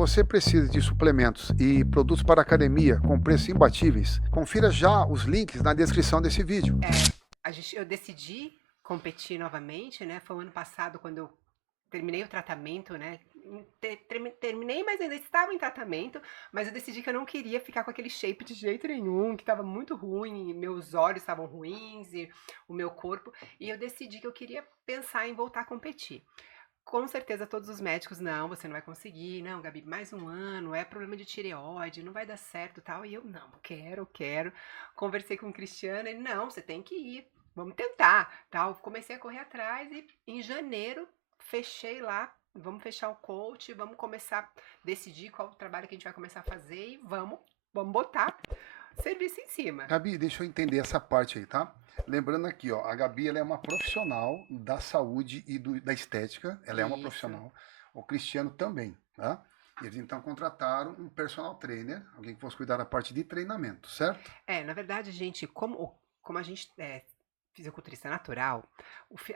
você precisa de suplementos e produtos para academia com preços imbatíveis, confira já os links na descrição desse vídeo. Eu decidi competir novamente, né? Foi o ano passado quando eu terminei o tratamento, né? Terminei, mas ainda estava em tratamento, mas eu decidi que eu não queria ficar com aquele shape de jeito nenhum, que estava muito ruim, meus olhos estavam ruins e o meu corpo, e eu decidi que eu queria pensar em voltar a competir. Com certeza todos os médicos, não, você não vai conseguir, não, Gabi, mais um ano, é problema de tireoide, não vai dar certo, tal, e eu, não, quero. Conversei com o Cristiano, ele, não, você tem que ir, vamos tentar, tal. Comecei a correr atrás e em janeiro fechei lá, vamos fechar o coach, vamos começar a decidir qual o trabalho que a gente vai começar a fazer e vamos botar serviço em cima. Gabi, deixa eu entender essa parte aí, tá? Lembrando aqui, ó, a Gabi ela é uma profissional da saúde e da estética, ela é uma profissional. O Cristiano também, tá? Eles então contrataram um personal trainer, alguém que fosse cuidar da parte de treinamento, certo? Na verdade, gente, como a gente é fisiculturista natural,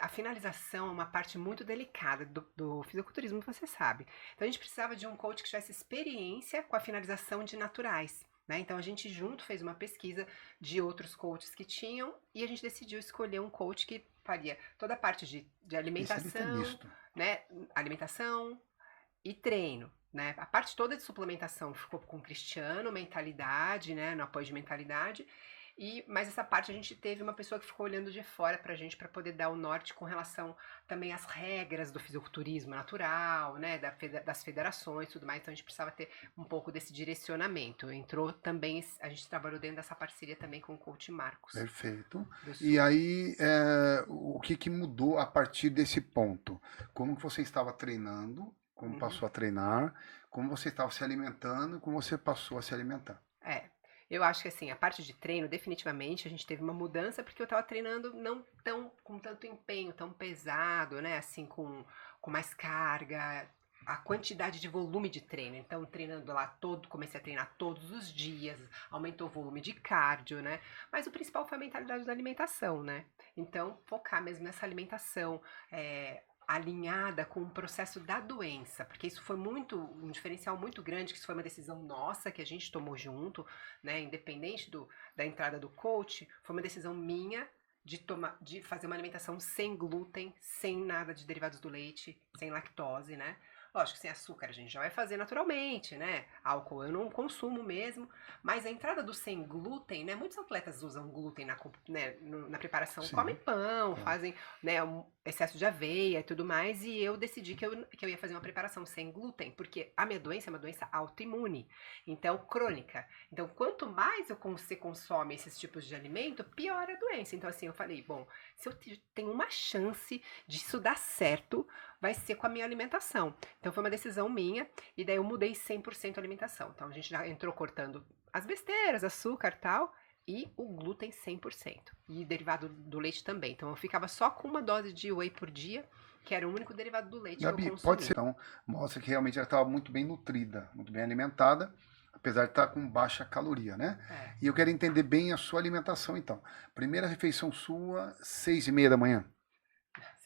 a finalização é uma parte muito delicada do fisiculturismo, você sabe. Então a gente precisava de um coach que tivesse experiência com a finalização de naturais. Né? Então a gente junto fez uma pesquisa de outros coaches que tinham e a gente decidiu escolher um coach que faria toda a parte de alimentação, né? Alimentação e treino. Né? A parte toda de suplementação ficou com o Cristiano, mentalidade, né? No apoio de mentalidade. Mas essa parte a gente teve uma pessoa que ficou olhando de fora pra gente para poder dar o norte com relação também às regras do fisiculturismo natural, né, das federações e tudo mais, então a gente precisava ter um pouco desse direcionamento. Entrou também, a gente trabalhou dentro dessa parceria também com o coach Marcos. Perfeito. E aí, o que mudou a partir desse ponto? Como que você estava treinando, como passou a treinar, como você estava se alimentando, como você passou a se alimentar? Eu acho que assim, a parte de treino, definitivamente, a gente teve uma mudança porque eu tava treinando não com tanto empenho, tão pesado, né? Assim, com mais carga, a quantidade de volume de treino. Então, treinando lá comecei a treinar todos os dias, aumentou o volume de cardio, né? Mas o principal foi a mentalidade da alimentação, né? Então, focar mesmo nessa alimentação, alinhada com o processo da doença, porque isso foi um diferencial muito grande, que isso foi uma decisão nossa, que a gente tomou junto, né, independente da entrada do coach, foi uma decisão minha de fazer uma alimentação sem glúten, sem nada de derivados do leite, sem lactose, né, lógico, sem açúcar a gente já vai fazer naturalmente, né, álcool eu não consumo mesmo, mas a entrada do sem glúten, né, muitos atletas usam glúten na preparação, sim, comem pão, fazem, né, excesso de aveia e tudo mais, e eu decidi que eu ia fazer uma preparação sem glúten, porque a minha doença é uma doença autoimune, então crônica. Então, quanto mais você consome esses tipos de alimento, pior a doença. Então, assim, eu falei, bom, se eu tenho uma chance disso dar certo, vai ser com a minha alimentação. Então, foi uma decisão minha, e daí eu mudei 100% a alimentação. Então, a gente já entrou cortando as besteiras, açúcar e tal, e o glúten 100%. E derivado do leite também. Então eu ficava só com uma dose de whey por dia, que era o único derivado do leite, Gabi, que eu consumia. Pode ser. Então, mostra que realmente ela estava muito bem nutrida, muito bem alimentada, apesar de estar com baixa caloria, né? E eu quero entender bem a sua alimentação, então. Primeira refeição sua, 6h30 da manhã?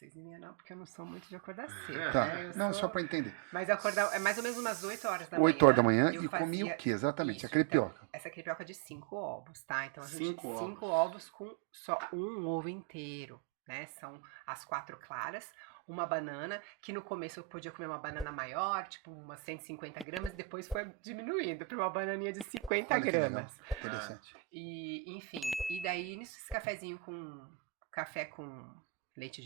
6h30 não, porque eu não sou muito de acordar cedo. Tá, né? Não, só para entender. Mas eu acordava, é mais ou menos umas 8 horas da manhã. 8 horas da manhã e comia o que exatamente? A crepioca. Então, essa crepioca de 5 ovos, tá? Então a gente 5 ovos com só um ovo inteiro, né? São as 4 claras, uma banana, que no começo eu podia comer uma banana maior, tipo umas 150 gramas, depois foi diminuindo para uma bananinha de 50 gramas. Interessante. E, enfim, e daí nesse cafezinho café com leite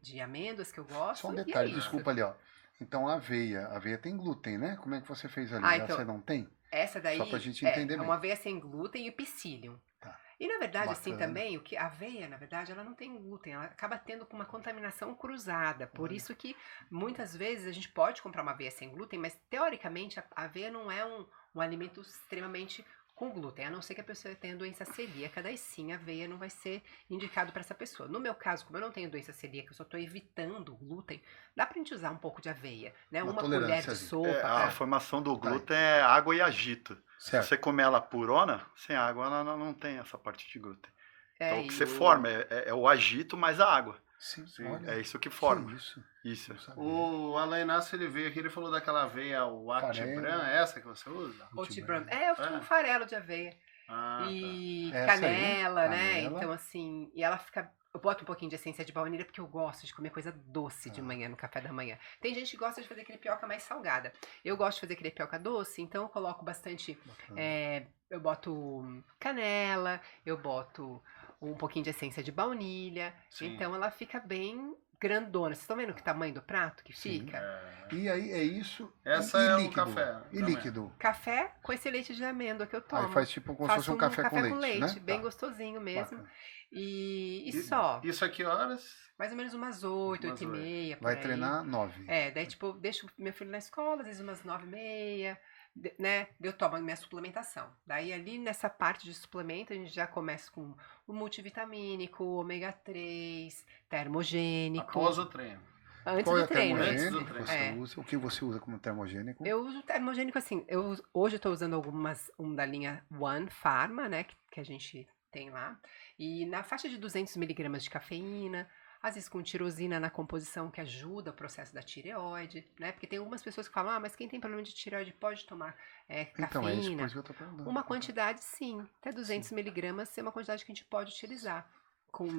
de amêndoas, que eu gosto. Só um detalhe, desculpa ali, ó. Então, aveia tem glúten, né? Como é que você fez ali? Então, você não tem? Essa daí só pra gente entender é uma aveia sem glúten e psyllium. Tá. E na verdade, Bacana. assim, também, a aveia, na verdade, ela não tem glúten, ela acaba tendo uma contaminação cruzada. Por isso que, muitas vezes, a gente pode comprar uma aveia sem glúten, mas, teoricamente, a aveia não é um alimento extremamente com glúten, a não ser que a pessoa tenha doença celíaca, daí sim a aveia não vai ser indicado para essa pessoa. No meu caso, como eu não tenho doença celíaca, eu só estou evitando o glúten, dá pra gente usar um pouco de aveia, né? Uma colher de sopa. A formação do glúten é água e agito. Certo. Se você comer ela purona, sem água ela não tem essa parte de glúten. Então o que você forma é o agito mais a água. Sim, Sim. olha. É isso que forma. Isso. Isso. O Alain Inácio, ele veio aqui, ele falou daquela aveia, o Actibran, é essa que você usa? Otibran. É, eu tomo farelo de aveia. E Essa canela, aí, né? canela. Então, assim, e ela fica. Eu boto um pouquinho de essência de baunilha porque eu gosto de comer coisa doce de manhã, no café da manhã. Tem gente que gosta de fazer crepioca mais salgada. Eu gosto de fazer crepioca doce, então eu coloco bastante. Eu boto canela, eu boto um pouquinho de essência de baunilha. Sim. Então ela fica bem grandona. Vocês estão vendo que tamanho do prato que fica? E aí é isso. Essa e é líquido. o café. E líquido. Café com esse leite de amêndoa que eu tomo. Aí faz tipo como se fosse um café com leite, né? Bem gostosinho mesmo. Bacana. E só. Isso aqui horas? Mais ou menos umas 8, 8h30. Vai treinar 9. Daí tipo, eu deixo meu filho na escola, às vezes umas 9h30, né? Eu tomo a minha suplementação. Daí ali nessa parte de suplemento, a gente já começa com o multivitamínico, ômega 3, termogênico. Após o treino. Antes Qual é do o treino. termogênico que você usa? O que você usa como termogênico? Eu uso termogênico assim, hoje eu tô usando da linha One Pharma, né, que a gente tem lá, e na faixa de 200 miligramas de cafeína, às vezes com tirosina na composição, que ajuda o processo da tireoide, né, porque tem algumas pessoas que falam, mas quem tem problema de tireoide pode tomar Então, é isso cafeína. que eu tô perguntando. Uma quantidade, sim, até 200 miligramas é uma quantidade que a gente pode utilizar.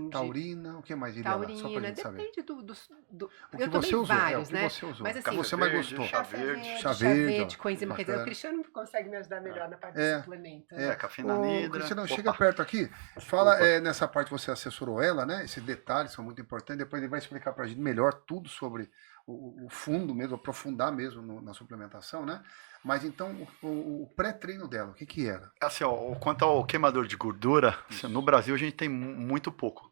Taurina, o que mais iria lá? Só pra gente saber. Depende do o que eu você tomei usou, vários, o que né? você usou. Mas O que assim, você mais gostou. Chá verde. Chá verde, ó, coenzima, quer dizer, bacana. o Cristiano consegue me ajudar melhor na parte do suplemento. Né? Cafeína Ô, nidra. Cristiano, chega perto aqui. Fala nessa parte você assessorou ela, né? Esses detalhes são muito importantes. Depois ele vai explicar pra gente melhor tudo sobre o fundo mesmo, aprofundar mesmo na suplementação, né? Mas então, o pré-treino dela, o que era? Assim, ó, quanto ao queimador de gordura, assim, no Brasil a gente tem muito pouco.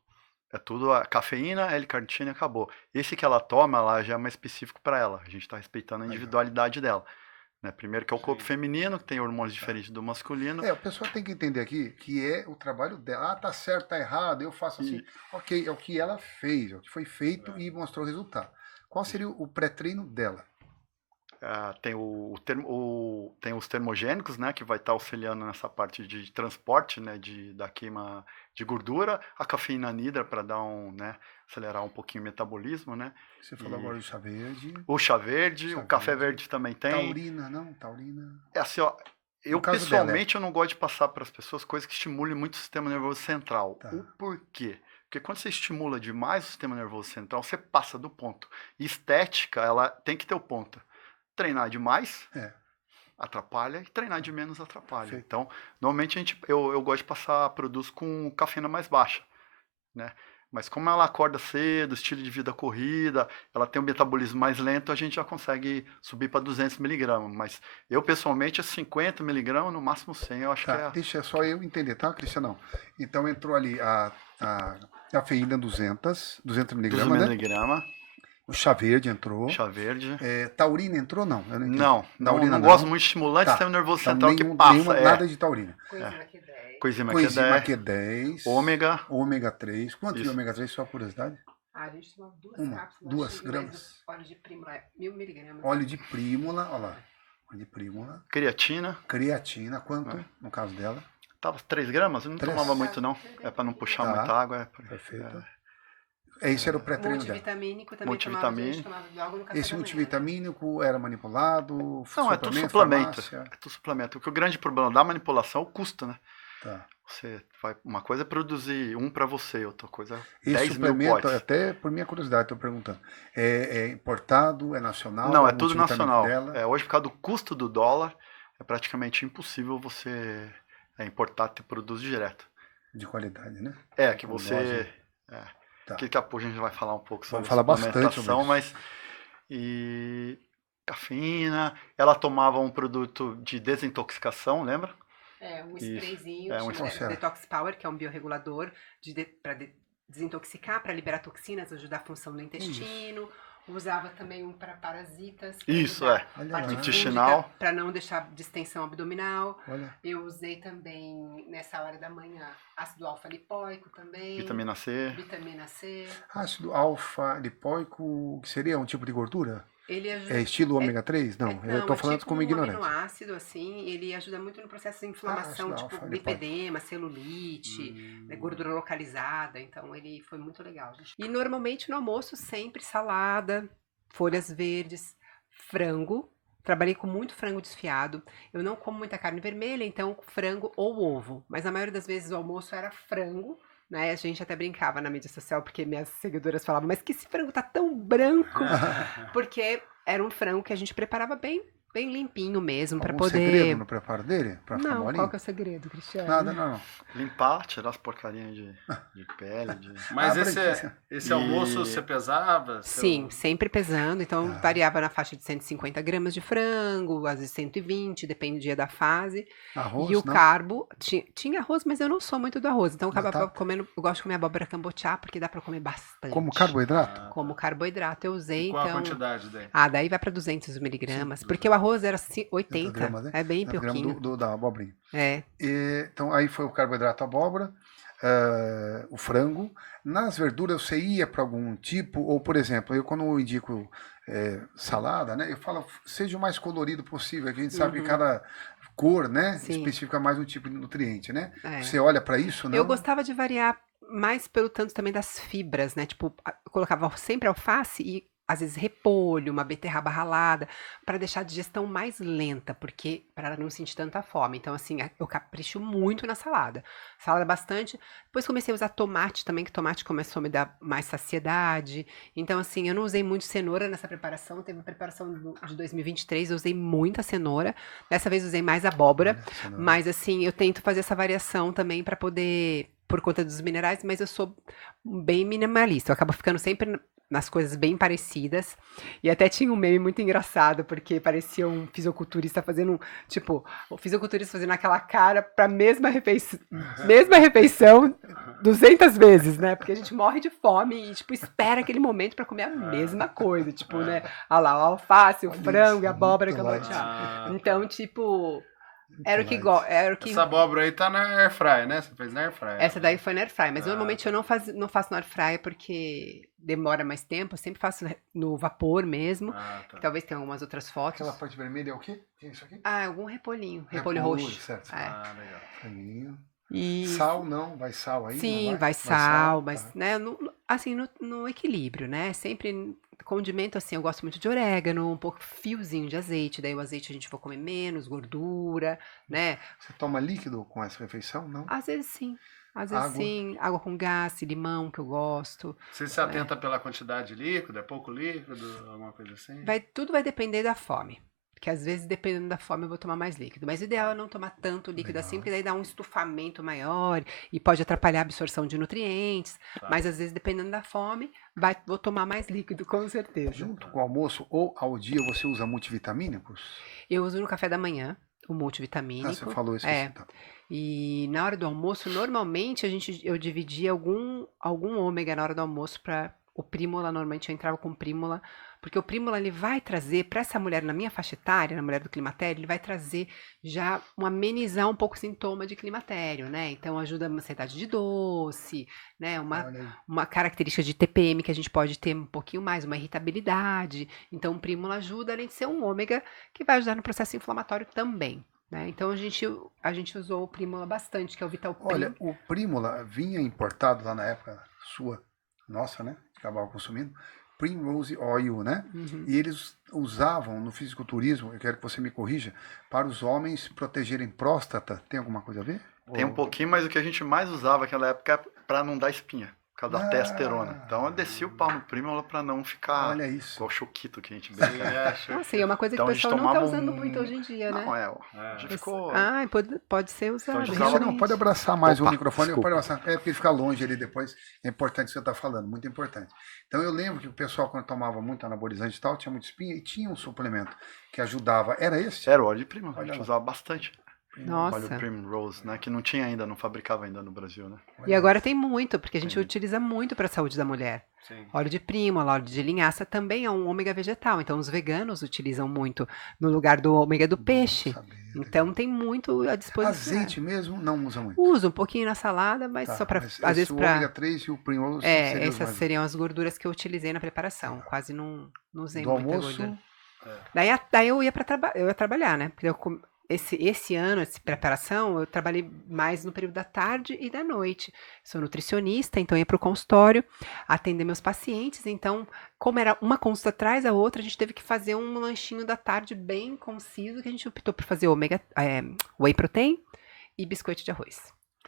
É tudo a cafeína, L-carnitina e acabou. Esse que ela toma, ela já é mais específico para ela. A gente está respeitando a individualidade dela. Né? Primeiro que é o corpo feminino, que tem hormônios diferentes do masculino. O pessoal tem que entender aqui que é o trabalho dela. Ah, tá certo, tá errado, eu faço assim. Ok, é o que ela fez, é o que foi feito e mostrou o resultado. Qual seria o pré-treino dela? Tem os termogênicos, né, que vai estar auxiliando nessa parte de transporte, né, da queima de gordura, a cafeína nidra para dar acelerar um pouquinho o metabolismo, né? Você falou agora do chá verde. O chá verde, o café verde também tem. Taurina, não? Taurina. É assim, ó, eu pessoalmente eu não gosto de passar para as pessoas coisas que estimulem muito o sistema nervoso central. Tá. O porquê? Porque quando você estimula demais o sistema nervoso central, você passa do ponto. E estética, ela tem que ter o ponto. Treinar demais atrapalha e treinar de menos atrapalha. Sim. Então, normalmente eu gosto de passar produtos com cafeína mais baixa, né? Mas como ela acorda cedo, estilo de vida corrida, ela tem um metabolismo mais lento, a gente já consegue subir para 200 miligramas. Mas eu, pessoalmente, 50 miligramas, no máximo 100, eu acho que é... Deixa só eu entender, tá, Cristiano? Então, entrou ali a cafeína 200 miligramas, 200 miligramas. O chá verde entrou. Chá verde. Taurina entrou, não? Eu não gosto muito de estimulante, sistema nervoso central que passa. Nada de taurina. Coenzima Q10. Ômega 3. Quanto de ômega 3, só por curiosidade? A gente toma 2 cápsulas. 2 gramas. Óleo de prímula é 1000 miligramas. Óleo de prímula, olha lá. Óleo de prímula. Creatina, quanto no caso dela? Tava 3 gramas? Eu não tomava muito, não. É para não puxar muita água. Perfeito. Esse era o pré-treino dela. Multivitamínico também tomava logo no café Esse multivitamínico era manipulado? Não, é tudo suplemento. É tudo suplemento. Porque o grande problema da manipulação é o custo, né? Tá. Uma coisa é produzir um para você, outra coisa é 10 Esse suplemento, mil potes. até por minha curiosidade, estou perguntando. É importado, é nacional? Não, é tudo nacional. Hoje, por causa do custo do dólar, é praticamente impossível você importar ter produtos direto. De qualidade, né? Que você... Daqui a pouco a gente vai falar um pouco sobre suplementação, mas cafeína, ela tomava um produto de desintoxicação, lembra? Um sprayzinho, um Detox Power, que é um bioregulador para desintoxicar, para liberar toxinas, ajudar a função do intestino. Usava também um para parasitas. Isso, intestinal. Para não deixar distensão abdominal. Olha. Eu usei também, nessa hora da manhã, ácido alfa-lipoico também. Vitamina C. Vitamina C. Ácido alfa-lipoico, que seria um tipo de gordura? Ele ajuda, É estilo ômega 3? Não, eu tô falando tipo como um ignorante. aminoácido, assim, ele ajuda muito no processo de inflamação, acho tipo não, lipedema, celulite, né, gordura localizada, então ele foi muito legal. E normalmente no almoço sempre salada, folhas verdes, frango. Trabalhei com muito frango desfiado. Eu não como muita carne vermelha, então frango ou ovo. Mas a maioria das vezes o almoço era frango, né? A gente até brincava na mídia social, porque minhas seguidoras falavam, mas que esse frango tá tão branco? Porque era um frango que a gente preparava bem, bem limpinho mesmo, pra Algum poder... segredo no preparo dele? Pra ficar Não, molinho? qual que é o segredo, Cristiano? Nada, não. Limpar, tirar as porcarinhas de pele. Mas branquice. esse almoço você pesava? Sim, sempre pesando, então Ah. variava na faixa de 150 gramas de frango, às vezes 120, dependia da fase. Arroz, E o não? carbo, tinha arroz, mas eu não sou muito do arroz, então eu acabava Batata? comendo, eu gosto de comer abóbora cambotiá, porque dá pra comer bastante. Como carboidrato? Como carboidrato eu usei, E qual a então... quantidade daí? Daí vai pra 200 miligramas, porque o arroz era 80, gramas, né? é bem 200 gramas pouquinho. da abobrinha. É. Então, aí foi o carboidrato abóbora, o frango. Nas verduras, você ia para algum tipo, ou, por exemplo, eu quando eu indico salada, né, eu falo, seja o mais colorido possível, que a gente sabe que cada cor, né, Sim. especifica mais um tipo de nutriente, né? É. Você olha para isso, não? Eu gostava de variar mais pelo tanto também das fibras, né? Tipo, eu colocava sempre alface e às vezes repolho, uma beterraba ralada, para deixar a digestão mais lenta, porque para não sentir tanta fome. Então, assim, eu capricho muito na salada. Salada bastante. Depois comecei a usar tomate também, que tomate começou a me dar mais saciedade. Então, assim, eu não usei muito cenoura nessa preparação. Teve uma preparação de 2023, eu usei muita cenoura. Dessa vez usei mais abóbora. Mas, assim, eu tento fazer essa variação também para poder, por conta dos minerais, mas eu sou bem minimalista. Eu acabo ficando sempre nas coisas bem parecidas. E até tinha um meme muito engraçado, porque parecia um fisiculturista fazendo tipo, o fisiculturista fazendo aquela cara pra mesma refeição 200 vezes, né? Porque a gente morre de fome e, tipo, espera aquele momento pra comer a mesma coisa. Tipo, né? Olha lá, o alface, o frango e a abóbora cambotiá. Então, tipo... Era o que Essa abóbora aí tá na airfryer, né? Você fez na airfryer. Essa daí foi na airfryer, mas normalmente eu não faço na airfryer porque demora mais tempo, eu sempre faço no vapor mesmo. Tá. Talvez tenha algumas outras fotos. Aquela parte vermelha é o quê? Tem isso aqui? Algum repolhinho, repolho roxo. Certo. Legal. Franguinho. E... Sal não? Vai sal aí? Sim, não vai sal, mas tá. né, assim, no equilíbrio, né? Sempre condimento assim, eu gosto muito de orégano, um pouco fiozinho de azeite, daí o azeite a gente vai comer menos, gordura, né? Você toma líquido com essa refeição? Não? Às vezes sim. Às vezes sim, água com gás, limão, que eu gosto. Você se atenta pela quantidade de líquido? É pouco líquido? Alguma coisa assim? Tudo vai depender da fome. Porque às vezes, dependendo da fome, eu vou tomar mais líquido. Mas o ideal é não tomar tanto líquido assim, porque daí dá um estufamento maior e pode atrapalhar a absorção de nutrientes. Mas às vezes, dependendo da fome, vou tomar mais líquido, com certeza. Junto com o almoço ou ao dia você usa multivitamínicos? Eu uso no café da manhã o multivitamínico. Você falou isso. Tá. E na hora do almoço, normalmente eu dividia algum ômega na hora do almoço para o Prímula. Normalmente eu entrava com Prímula, porque o Prímula ele vai trazer para essa mulher na minha faixa etária, na mulher do climatério, ele vai trazer já amenizar um pouco o sintoma de climatério, né? Então ajuda a ansiedade de doce, né? Uma característica de TPM que a gente pode ter um pouquinho mais, uma irritabilidade. Então o Prímula ajuda, além de ser um ômega que vai ajudar no processo inflamatório também. Né? Então a gente usou o Prímula bastante, que é o Vital Prim. Olha, o Prímula vinha importado lá na época nossa, né? Acabava consumindo. Primrose Oil, né? E eles usavam no fisiculturismo, eu quero que você me corrija, para os homens protegerem próstata. Tem alguma coisa a ver? Tem um pouquinho, mas o que a gente mais usava naquela época é para não dar espinha. Por causa da testosterona. Então eu desci o pau no Prímula para não ficar igual o choquito que a gente brinca. Sim, é uma coisa que o pessoal não está usando muito hoje em dia, né? Não, já ficou... pode ser usado. Então, você não pode abraçar mais o microfone, pode abraçar. Porque ele fica longe ali depois. É importante o que você está falando, muito importante. Então eu lembro que o pessoal, quando tomava muito anabolizante e tal, tinha muita espinha e tinha um suplemento que ajudava. Era esse? Era o óleo de Prímula, a gente usava bastante. Nossa. Óleo Primrose, né? Que não tinha ainda, não fabricava ainda no Brasil, né? E agora tem muito, porque a gente utiliza muito para a saúde da mulher. Sim. Óleo de Prímula, óleo de linhaça também é um ômega vegetal. Então os veganos utilizam muito no lugar do ômega do peixe. Então tem muito à disposição. Azeite mesmo não usa muito. Uso um pouquinho na salada, mas só para às vezes o para ômega 3 e o Primrose seriam os essas mais- seriam as gorduras que eu utilizei na preparação. Quase não usei do muita almoço. gordura. Daí eu ia eu ia trabalhar, né? Porque esse ano, essa preparação, eu trabalhei mais no período da tarde e da noite. Sou nutricionista, então eu ia para o consultório atender meus pacientes. Então, como era uma consulta atrás da outra, a gente teve que fazer um lanchinho da tarde bem conciso, que a gente optou por fazer whey protein e biscoito de arroz.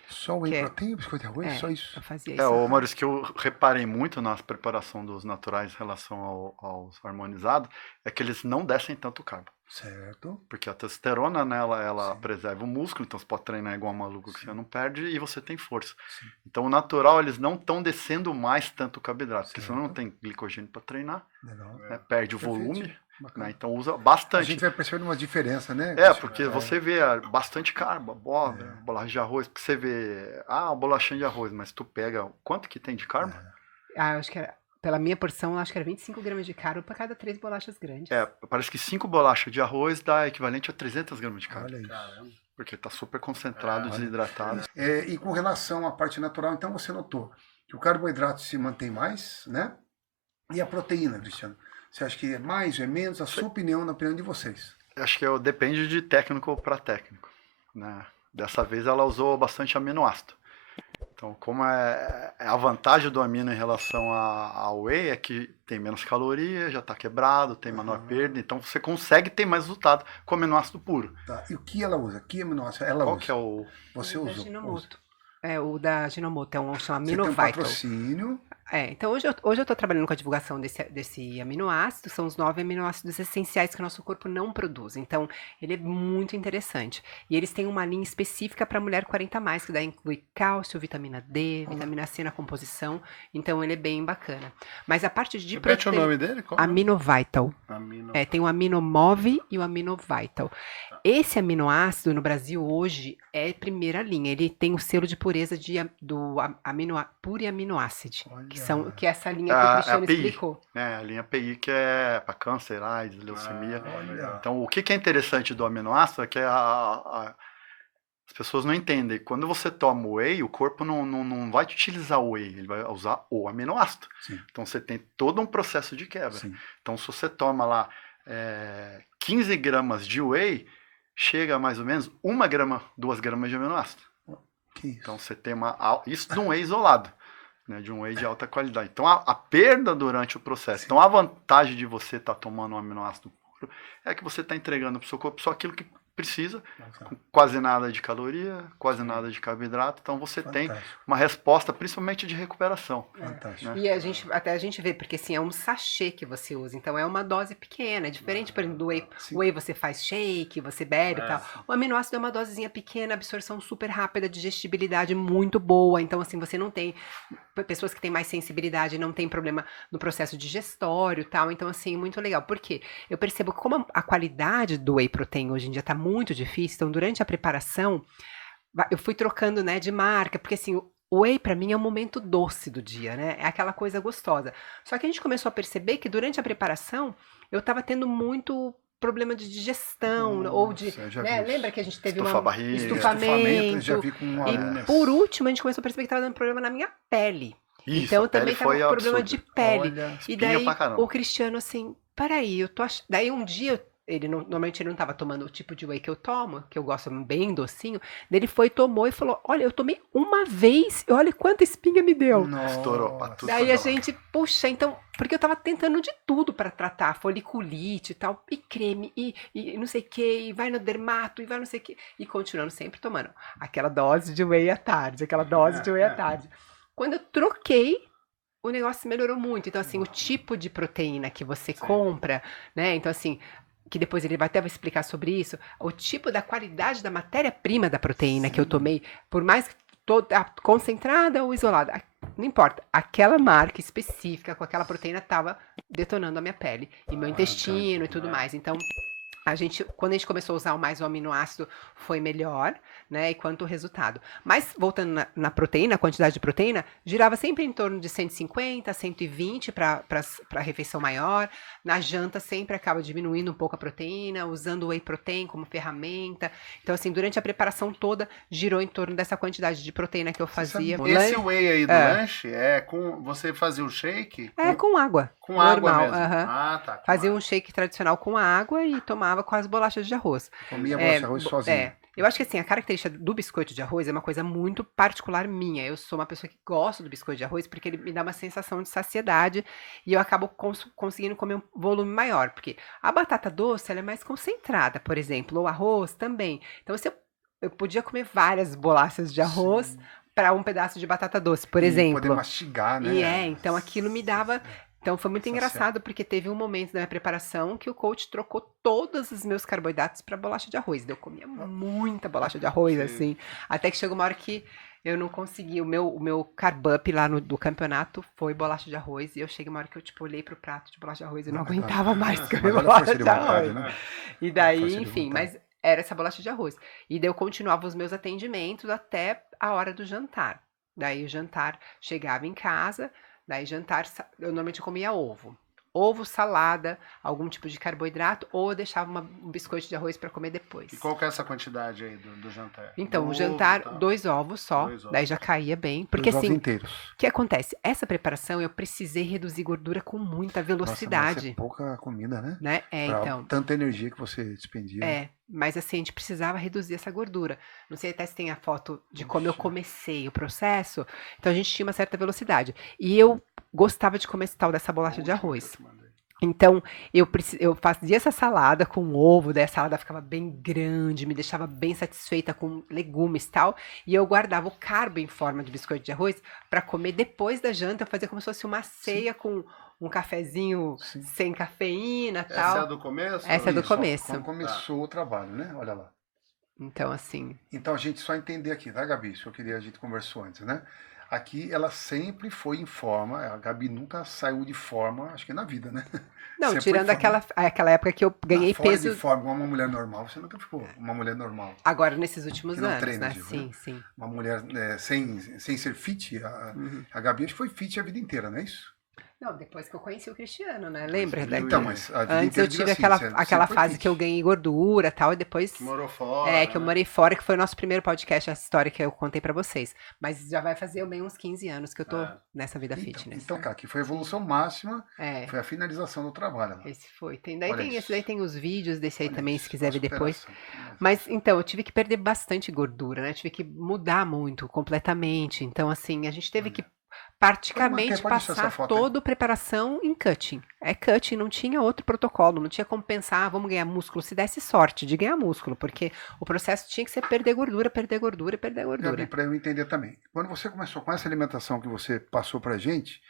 Só whey protein, biscoito de arroz, só isso. Eu fazia isso. Ô Maurício, que eu reparei muito na preparação dos naturais em relação aos harmonizados, é que eles não descem tanto carbo. Certo. Porque a testosterona nela, ela preserva o músculo, então você pode treinar igual um maluco que você não perde e você tem força. Sim. Então o natural, eles não estão descendo mais tanto o carboidrato, porque Certo. senão não tem glicogênio para treinar, Legal. né, perde o Perfeito. volume, Bacana. né, então usa A bastante. gente vai percebendo uma diferença, né? Porque você vê bastante carbo, abóbora, bolacha de arroz, porque você vê, uma bolachinha de arroz, mas tu pega quanto que tem de carbo? Eu acho que era, pela minha porção, eu acho que era 25 gramas de carbo para cada 3 bolachas grandes. Parece que 5 bolachas de arroz dá equivalente a 300 gramas de carbo. Olha isso. Caramba. Porque tá super concentrado, desidratado. E com relação à parte natural, então você notou que o carboidrato se mantém mais, né? E a proteína, Cristiano? Você acha que é mais ou é menos? A sua opinião, na opinião de vocês? Acho que depende de técnico para técnico, né? Dessa vez ela usou bastante aminoácido. Então, como a vantagem do amino em relação ao whey é que tem menos caloria, já está quebrado, tem menor perda, então você consegue ter mais resultado com aminoácido puro. Tá. E o que ela usa? Que aminoácido ela Qual usa? que é o... Você O da usou? Ginomoto. O da Ginomoto, chama Você tem um Aminovital. patrocínio. Então hoje eu tô trabalhando com a divulgação desse aminoácido, são os 9 aminoácidos essenciais que o nosso corpo não produz. Então, ele é muito interessante. E eles têm uma linha específica para mulher 40+, que daí inclui cálcio, vitamina D, vitamina C na composição. Então, ele é bem bacana. Mas a parte de Repete o nome dele? Qual? Aminovital. Tem o Aminomove e o Aminovital. Esse aminoácido no Brasil hoje é primeira linha. Ele tem o selo de pureza Pure Aminoácido, que é essa linha que o Cristiano API, explicou. A linha API que é para câncer, AIDS, leucemia. Olha. Então, o que é interessante do aminoácido é que as pessoas não entendem. Quando você toma o whey, o corpo não vai utilizar o whey, ele vai usar o aminoácido. Sim. Então, você tem todo um processo de quebra. Sim. Então, se você toma lá 15 gramas de whey, chega a mais ou menos 1 grama, 2 gramas de aminoácido. Que isso? Então, você tem isso de um whey isolado. Né, de um whey de alta qualidade. Então, a perda durante o processo. Sim. Então, a vantagem de você estar tomando um aminoácido puro é que você está entregando para o seu corpo só aquilo que precisa, com quase nada de caloria, quase nada de carboidrato. Então, você tem uma resposta, principalmente de recuperação. Fantástico. E a gente vê, porque assim, é um sachê que você usa, então é uma dose pequena, é diferente, por exemplo, do whey. O whey você faz shake, você bebe e tal. O aminoácido é uma dosezinha pequena, absorção super rápida, digestibilidade muito boa, então assim, você não tem, pessoas que têm mais sensibilidade não tem problema no processo digestório e tal, então assim, muito legal. Por quê? Eu percebo que como a qualidade do whey protein hoje em dia tá muito difícil, então durante a preparação, eu fui trocando, né, de marca, porque assim, o whey pra mim é um momento doce do dia, né? É aquela coisa gostosa. Só que a gente começou a perceber que durante a preparação eu tava tendo muito problema de digestão, ou de, né? Lembra que a gente teve estufamento, já vi com e por último a gente começou a perceber que tava dando problema na minha pele. Isso, então eu também tava com problema de pele. E daí o Cristiano assim, peraí, daí um dia normalmente ele não estava tomando o tipo de whey que eu tomo, que eu gosto bem docinho. Daí ele foi, tomou e falou, olha, eu tomei uma vez, olha quanta espinha me deu. Estourou pra tudo. Daí a gente, puxa, então, porque eu tava tentando de tudo para tratar, foliculite e tal, e creme, e não sei o que, e vai no dermato, e vai não sei o que, e continuando sempre tomando aquela dose de whey à tarde, Quando eu troquei, o negócio melhorou muito. Então, assim, o tipo de proteína que você compra, né, então assim, que depois ele vai até explicar sobre isso, o tipo da qualidade da matéria-prima da proteína que eu tomei, por mais toda concentrada ou isolada, não importa, aquela marca específica com aquela proteína estava detonando a minha pele e meu intestino e tudo mais. Então, quando a gente começou a usar mais o aminoácido, foi melhor, né? E quanto o resultado. Mas, voltando na proteína, a quantidade de proteína, girava sempre em torno de 150, 120 para a refeição maior. Na janta, sempre acaba diminuindo um pouco a proteína, usando o whey protein como ferramenta. Então, assim, durante a preparação toda, girou em torno dessa quantidade de proteína que eu fazia. Esse whey aí do lanche é com... Você fazia o shake? Com água. Com água normal, mesmo? Ah, tá. Fazia um shake tradicional com água e tomava com as bolachas de arroz. Comia bolacha de arroz sozinho. Eu acho que assim, a característica do biscoito de arroz é uma coisa muito particular minha. Eu sou uma pessoa que gosta do biscoito de arroz porque ele me dá uma sensação de saciedade e eu acabo conseguindo comer um volume maior. Porque a batata doce, ela é mais concentrada, por exemplo, ou o arroz também. Então, se eu podia comer várias bolachas de arroz para um pedaço de batata doce, por exemplo. Poder mastigar, né? Então aquilo me dava... Então foi muito engraçado, porque teve um momento da minha preparação que o coach trocou todos os meus carboidratos para bolacha de arroz. Eu comia muita bolacha de arroz, assim. Até que chegou uma hora que eu não consegui. O meu carb up lá do campeonato foi bolacha de arroz. E eu cheguei uma hora que eu, olhei pro prato de bolacha de arroz e não aguentava mais comer bolacha de arroz. Né? E daí, enfim, mas era essa bolacha de arroz. E daí eu continuava os meus atendimentos até a hora do jantar. Daí o jantar chegava em casa... Daí jantar, eu normalmente comia ovo. Ovo, salada, algum tipo de carboidrato, ou eu deixava um biscoito de arroz para comer depois. E qual que é essa quantidade aí do jantar? Então, o jantar, 2 ovos só, daí já caía bem. Porque assim, o que acontece? Essa preparação eu precisei reduzir gordura com muita velocidade. Nossa, mas é pouca comida, né? Então. Tanta energia que você despendia. Mas assim, a gente precisava reduzir essa gordura. Não sei até se tem a foto de como eu comecei o processo. Então a gente tinha uma certa velocidade. E eu gostava de comer esse tal dessa bolacha de arroz. Então, eu fazia essa salada com ovo, daí a salada ficava bem grande, me deixava bem satisfeita com legumes e tal. E eu guardava o carbo em forma de biscoito de arroz para comer depois da janta. Eu fazia como se fosse uma ceia com um cafezinho sem cafeína e tal. Essa é do começo? Essa é do começo. Quando começou o trabalho, né? Olha lá. Então, assim... Então, a gente só entender aqui, tá, Gabi? Isso a gente conversou antes, né? Aqui ela sempre foi em forma, a Gabi nunca saiu de forma, acho que na vida, né? Não, sempre tirando aquela época que eu ganhei peso... de forma, como uma mulher normal, você nunca ficou uma mulher normal. Agora, nesses últimos anos, treina, né? digo, Sim, né? sim. Uma mulher sem ser fit, a Gabi acho que foi fit a vida inteira, não é isso? Não, depois que eu conheci o Cristiano, né? Lembra? Então, mas a vida antes eu tive aquela fase que eu ganhei gordura e tal, e depois... Que morou fora. Que eu morei fora, que foi o nosso primeiro podcast, essa história que eu contei pra vocês. Mas já vai fazer bem uns 15 anos que eu tô nessa vida fitness. Então, cara, que foi a evolução máxima, foi a finalização do trabalho. Né? Esse foi. Esse daí tem os vídeos desse aí também, se quiser ver depois. Superação. Mas, então, eu tive que perder bastante gordura, né? Tive que mudar muito, completamente. Então, assim, a gente teve que praticamente passar toda a preparação em cutting. É cutting, não tinha outro protocolo, não tinha como pensar, vamos ganhar músculo, se desse sorte de ganhar músculo, porque o processo tinha que ser perder gordura, perder gordura e perder gordura. Para eu entender também, quando você começou com essa alimentação que você passou pra gente,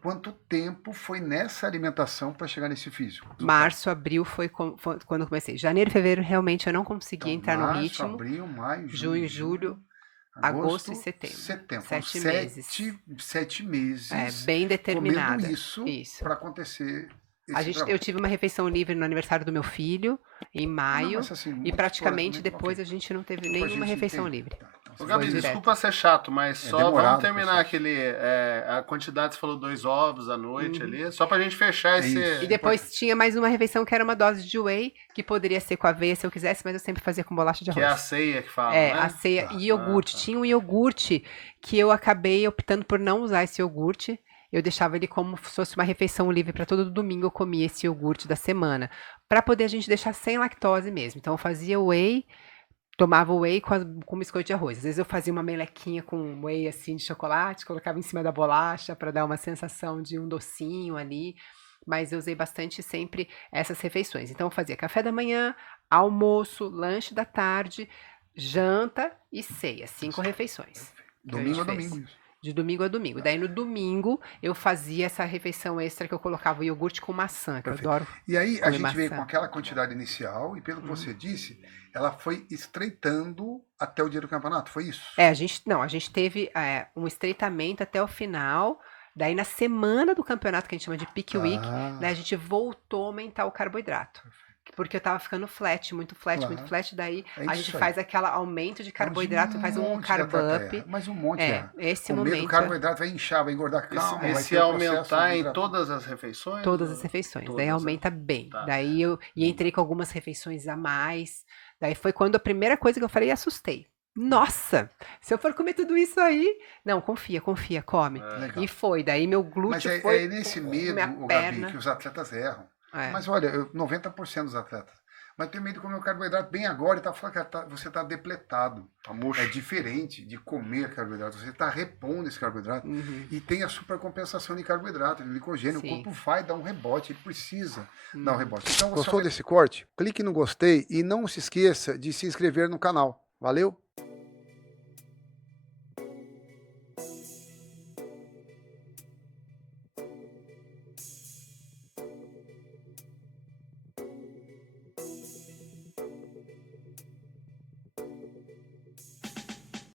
quanto tempo foi nessa alimentação para chegar nesse físico? Março, abril foi quando eu comecei. Janeiro e fevereiro realmente eu não conseguia entrar no ritmo. Abril, maio, junho, julho, agosto e setembro. 7 meses. 7 meses. Bem determinada. Comendo isso. Para acontecer. Eu tive uma refeição livre no aniversário do meu filho, em maio. E praticamente depois a gente não teve nenhuma refeição livre. Ô, Gabi, desculpa ser chato, mas só vamos terminar aquele... a quantidade, você falou 2 ovos à noite ali, só pra gente fechar esse... E depois tinha mais uma refeição que era uma dose de whey, que poderia ser com aveia se eu quisesse, mas eu sempre fazia com bolacha de arroz. Que é a ceia que fala, né? A ceia e iogurte. Tinha um iogurte que eu acabei optando por não usar esse iogurte. Eu deixava ele como se fosse uma refeição livre para todo domingo eu comia esse iogurte da semana, para poder a gente deixar sem lactose mesmo. Então eu fazia whey, tomava whey com biscoito de arroz. Às vezes eu fazia uma melequinha com whey assim de chocolate, colocava em cima da bolacha para dar uma sensação de um docinho ali. Mas eu usei bastante sempre essas refeições. Então eu fazia café da manhã, almoço, lanche da tarde, janta e ceia. 5 refeições. Domingo a domingo isso. De domingo a domingo. Daí no domingo eu fazia essa refeição extra que eu colocava o iogurte com maçã, que eu adoro. E aí a gente veio com aquela quantidade inicial e pelo que você disse, ela foi estreitando até o dia do campeonato, foi isso? A gente teve um estreitamento até o final. Daí na semana do campeonato, que a gente chama de peak week, né, a gente voltou a aumentar o carboidrato. Porque eu tava ficando flat, muito flat, muito flat. Daí a gente isso aí. faz aquele aumento de carboidrato, faz um carb up. Mas um monte, esse o momento. O carboidrato vai inchar, vai engordar. Calma, esse aumentar em todas as refeições? Todas as refeições. Daí aumenta bem. Tá. Daí eu entrei com algumas refeições a mais. Daí foi quando a primeira coisa que eu falei, assustei. Nossa, se eu for comer tudo isso aí... Não, confia, come. E foi, daí meu glúteo mas foi... é nesse medo, Gabi, que os atletas erram. Mas olha, 90% dos atletas. Mas tem medo de comer o carboidrato bem agora e tá falando que você tá depletado. Tá murcho. É diferente de comer carboidrato. Você tá repondo esse carboidrato e tem a supercompensação de carboidrato, de glicogênio. Sim. O corpo vai dar um rebote, ele precisa dar um rebote. Então, gostou desse corte? Clique no gostei e não se esqueça de se inscrever no canal. Valeu?